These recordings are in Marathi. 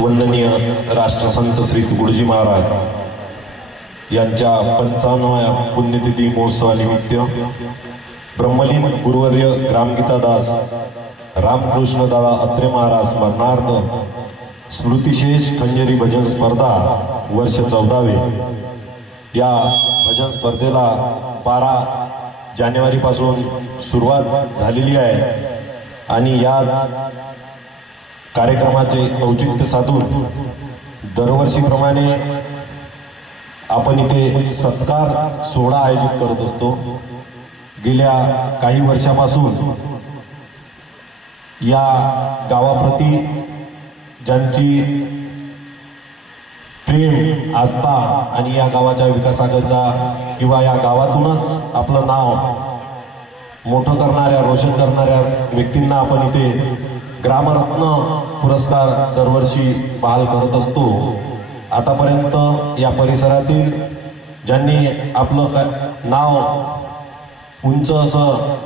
वंदनीय राष्ट्रसंत श्री तुकडोजी महाराज यांच्या 55व्या पुण्यतिथी महोत्सवानिमित्त ब्रह्मलीन गुरुवर्य ग्रामगीतादास रामकृष्ण दादा अत्रे महाराज स्मरणार्थ स्मृतिशेष खंजरी भजन स्पर्धा वर्ष 14वे या भजन स्पर्धेला 12 जानेवारीपासून सुरुवात झालेली आहे आणि याच कार्यक्रमाचे औचित्य साधून दरवर्षीप्रमाणे आपण इथे सत्कार सोहळा आयोजित करत असतो। गेल्या काही वर्षापासून या गावाप्रती ज्यांची प्रेम आस्था आणि या गावाच्या विकासाकरिता किंवा या गावातूनच आपलं नाव मोठं करणाऱ्या रोशन करणाऱ्या व्यक्तींना आपण इथे ग्रामरत्न पुरस्कार दरवर्षी बहाल करत असतो। आतापर्यंत या परिसरातील ज्यांनी आपलं नाव उंच असं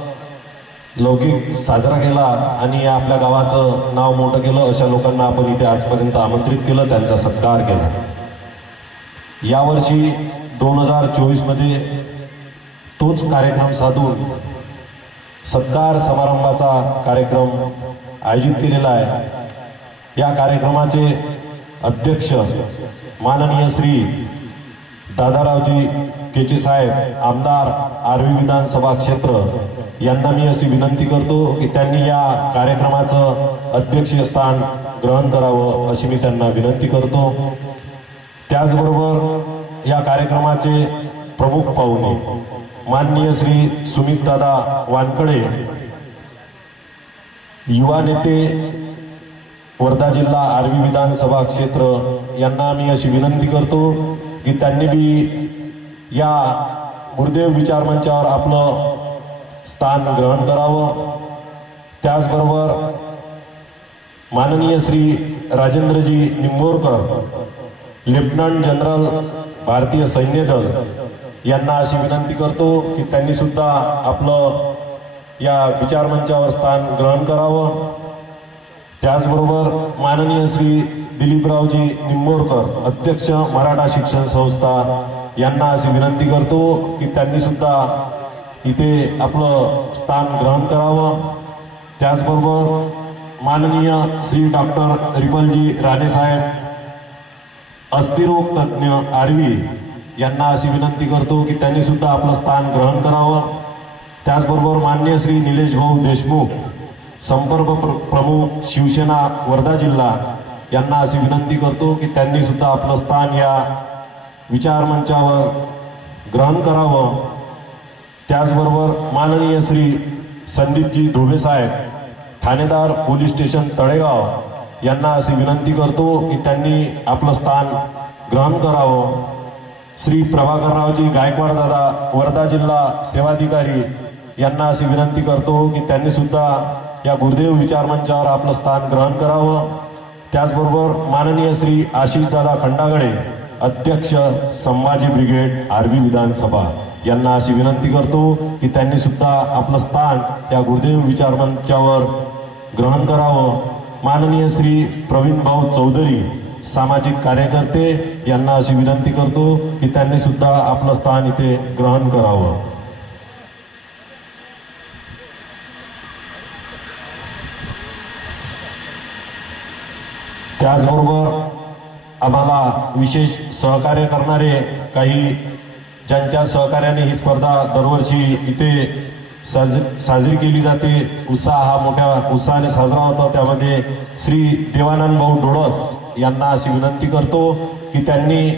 लौकिक साजरा केला आणि आपल्या गावाचं नाव मोठं केलं अशा लोकांना आपण इथे आजपर्यंत आमंत्रित केलं, त्यांचा सत्कार केला। यावर्षी 2024 मध्ये तोच कार्यक्रम साधून सत्कार समारंभाचा कार्यक्रम आयोजित केलेला आहे। या कार्यक्रमाचे अध्यक्ष माननीय श्री दादारावजी केचे साहेब आमदार आर्वी विधानसभा क्षेत्र यांना मी अशी विनंती करतो की त्यांनी या कार्यक्रमाचं अध्यक्षस्थान ग्रहण करावं अशी मी त्यांना विनंती करतो। त्याचबरोबर या कार्यक्रमाचे प्रमुख पाहुणे माननीय श्री सुमित दादा वानकडे युवा नेते वर्धा जिल्हा आर्वी विधानसभा क्षेत्र यांना मी अशी विनंती करतो की त्यांनी बी या गुरुदेव विचार मंचावर आपलं स्थान ग्रहण करावं। त्याचबरोबर माननीय श्री राजेंद्रजी निंबोरकर लेफ्टनंट जनरल भारतीय सैन्य दल यांना अशी विनंती करतो की त्यांनी सुद्धा आपलं या विचार मंचावर स्थान ग्रहण करावं। त्याचबरोबर माननीय श्री दिलीपरावजी निंबोरकर अध्यक्ष मराठा शिक्षण संस्था यांना अशी विनंती करतो की त्यांनी सुद्धा इथे आपलं स्थान ग्रहण करावं। त्याचबरोबर माननीय श्री डॉक्टर रिपलजी राणे साहेब अस्थिरोग तज्ञ आर्वी यांना अशी विनंती करतो की त्यांनी सुद्धा आपलं स्थान ग्रहण करावं। त्याचबरोबर माननीय श्री निलेश भाऊ देशमुख संपर्क प्रमुख शिवसेना वर्धा जिल्हा यांना अशी विनंती करतो की त्यांनी सुद्धा आपलं स्थान या विचार मंचावर ग्रहण करावं। त्याचबरोबर माननीय श्री संदीपजी धोबे साहेब ठाणेदार पोलीस स्टेशन तळेगाव यांना अशी विनंती करतो की त्यांनी आपलं स्थान ग्रहण करावं। श्री प्रभाकररावजी गायकवाड दादा वर्धा जिल्हा सेवाधिकारी यांना अशी विनंती करतो की त्यांनी सुद्धा या गुरुदेव विचार मंचावर आपलं स्थान ग्रहण करावं। त्याचबरोबर माननीय श्री आशिष दादा खंडागळे अध्यक्ष संभाजी ब्रिगेड आर्वी विधानसभा यांना अशी विनंती करतो की त्यांनी सुद्धा आपलं स्थान या गुरुदेव विचार मंचावर ग्रहण करावं। माननीय श्री प्रवीण भाऊ चौधरी सामाजिक कार्यकर्ते यांना अशी विनंती करतो की त्यांनी सुद्धा आपलं स्थान इथे ग्रहण करावं। त्याचबरोबर आम्हाला विशेष सहकार्य करणारे काही ज्यांच्या सहकार्याने ही स्पर्धा दरवर्षी इथे साजरी केली जाते, उत्साह हा मोठ्या उत्साहाने साजरा होतो, त्यामध्ये श्री देवानंद भाऊ डोळस यांना अशी विनंती करतो की त्यांनी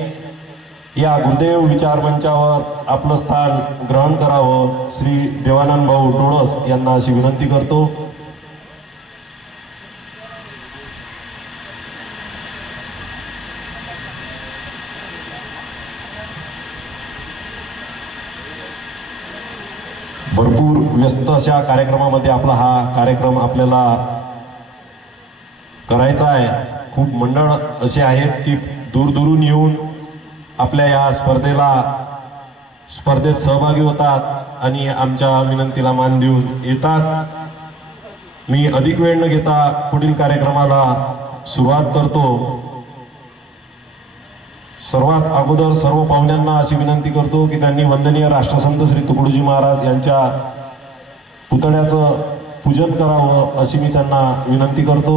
या गुरुदेव विचार मंचावर आपलं स्थान ग्रहण करावं। श्री देवानंद भाऊ डोळस यांना अशी विनंती करतो। भरपूर व्यस्त अशा कार्यक्रमामध्ये आपला हा कार्यक्रम आपल्याला करायचा आहे। खूप मंडळ असे आहेत की दूरदूरून येऊन आपल्या या स्पर्धेत सहभागी होतात आणि आमच्या विनंतीला मान देऊन येतात। मी अधिक वेळ न घेता पुढील कार्यक्रमाला सुरुवात करतो. सर्वात अगोदर सर्व पाहुण्यांना अशी विनंती करतो की त्यांनी वंदनीय राष्ट्रसंत श्री तुकडोजी महाराज यांच्या पुतळ्याचं पूजन करावं अशी मी त्यांना विनंती करतो.